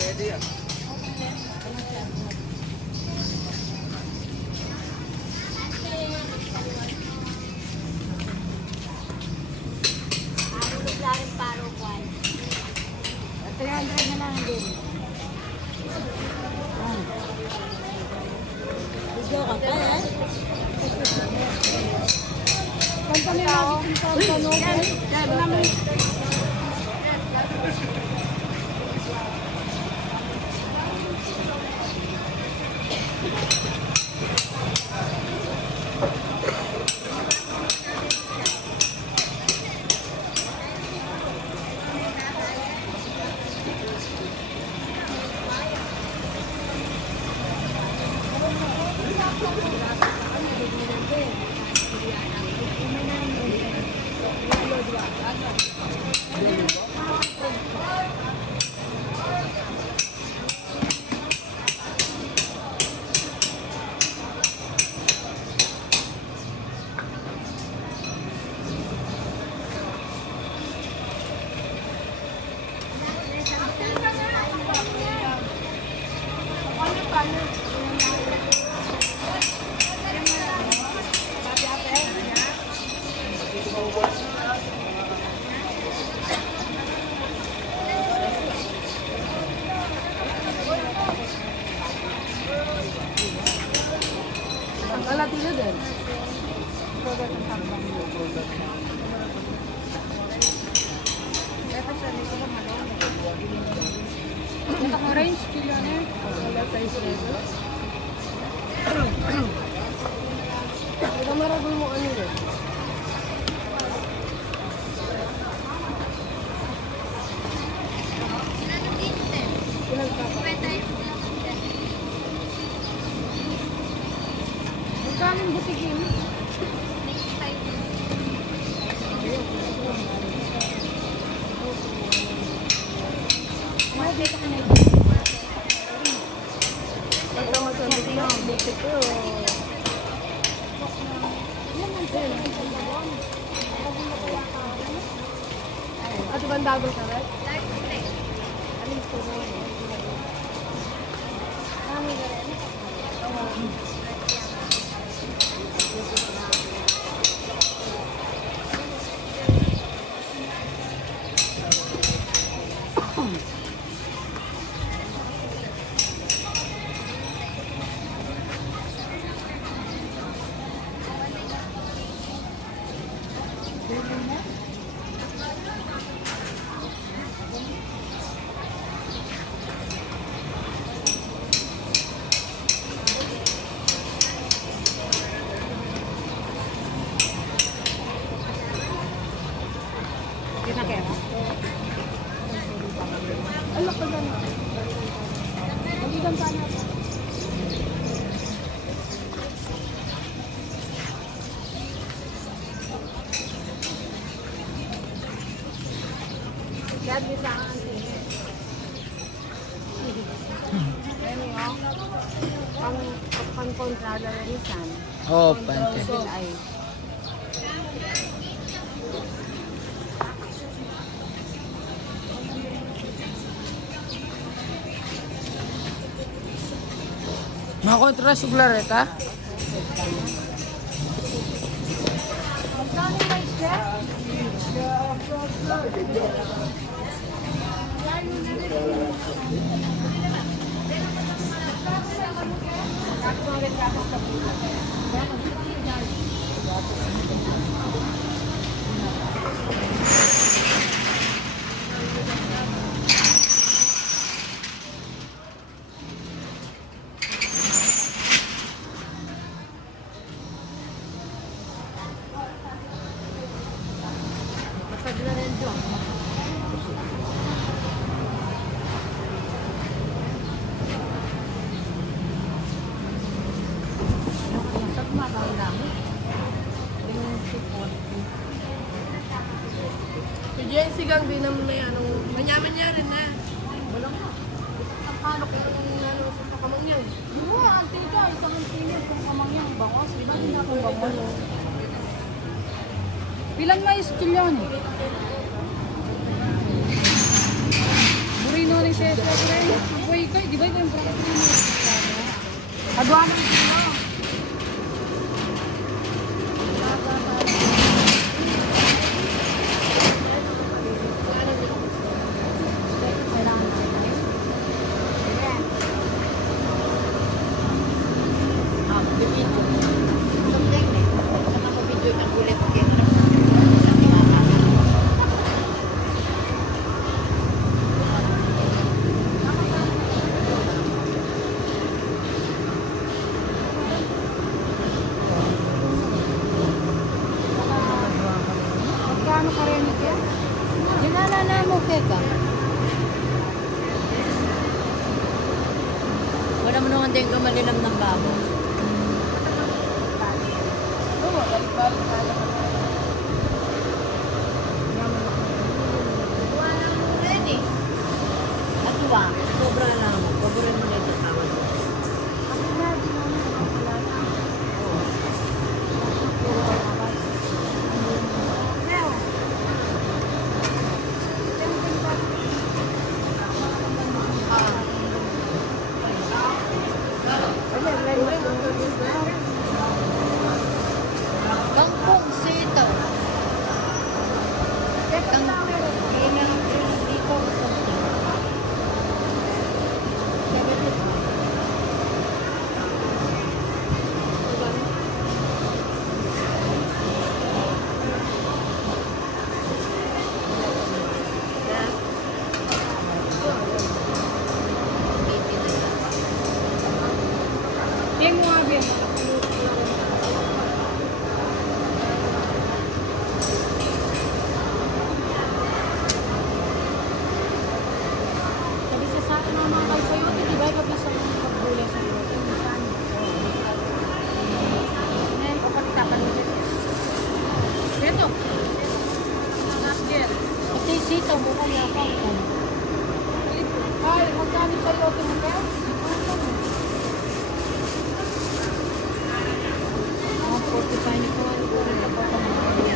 Pwede yan. Laring paro kwan. 300 na lang din. Video ka pa yan? Kanta niya ako. Yan namin. Latino din. Orange kilo na. Wala size level. Ito maragol mo ano rin. Ilang kapag? Kaming butikin. May dito ka na ito. Pagtama sa butik na, butik ko. At ibang double ka, right? Alis ko na. Kami na rin. Kinakera? Alok ko na. Magigan pa na. Dad, bisa ang sini. Ayun o. Pang-kontrada na rin san. Oh, pante. Mga kontra suglareta? Magkano ba isya? Diyan sigang din naman may anong manyaman niya rin na. Walang na. Ang palok ito kung ano sa kamangyan. Oo, antika. Isang antika kung kamangyang bangos. Hindi na kung bangos. Pilang mais kilo ni? Aduanang kilo. Magkano ka rin ito? Ginalala mo, Keka. Wala mo naman din kumalilam ng babo. Oo, balik-balik ka lang. Ready. At ba? Sobrang lang. Paborin mo na ito tawag. Kangkong sito. Yung mga biyan. Sabi sa akin ng mga kayo sa'yo, di ba ikaw bisa ng pagbuli sa iyo? Saan? Ngayon, kapag-tapan mo dito. Ito. Nasgel. Pati sito mo kaya kangkong. Ay, magkano sa'yo, Timoteo? Mga 45 na po. Ano po rin ako pamahali.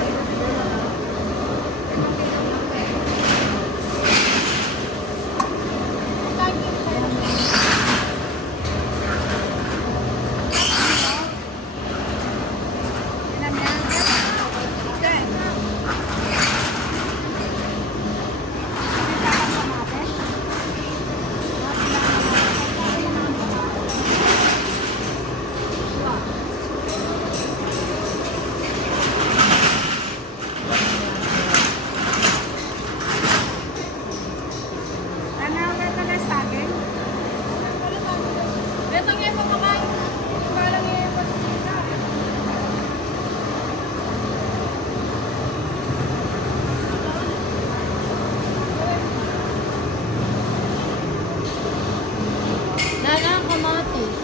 Nana, kamatis.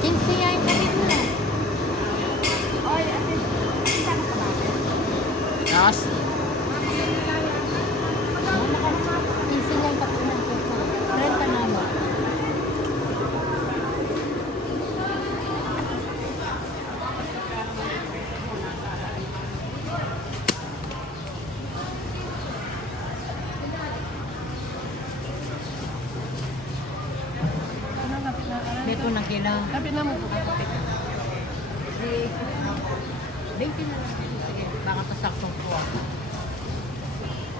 15 nga yung kapit mo. Tapos, 15 nga yung kapit mo. Renta na mo. Beto na kila. Sabi na mo po kayo. 20 na lang. Sige, baka pasaktong po ako.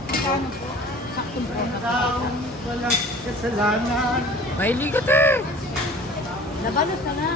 Magkano po? Saktong po ako. mahilig ka, te! Labanos na nga.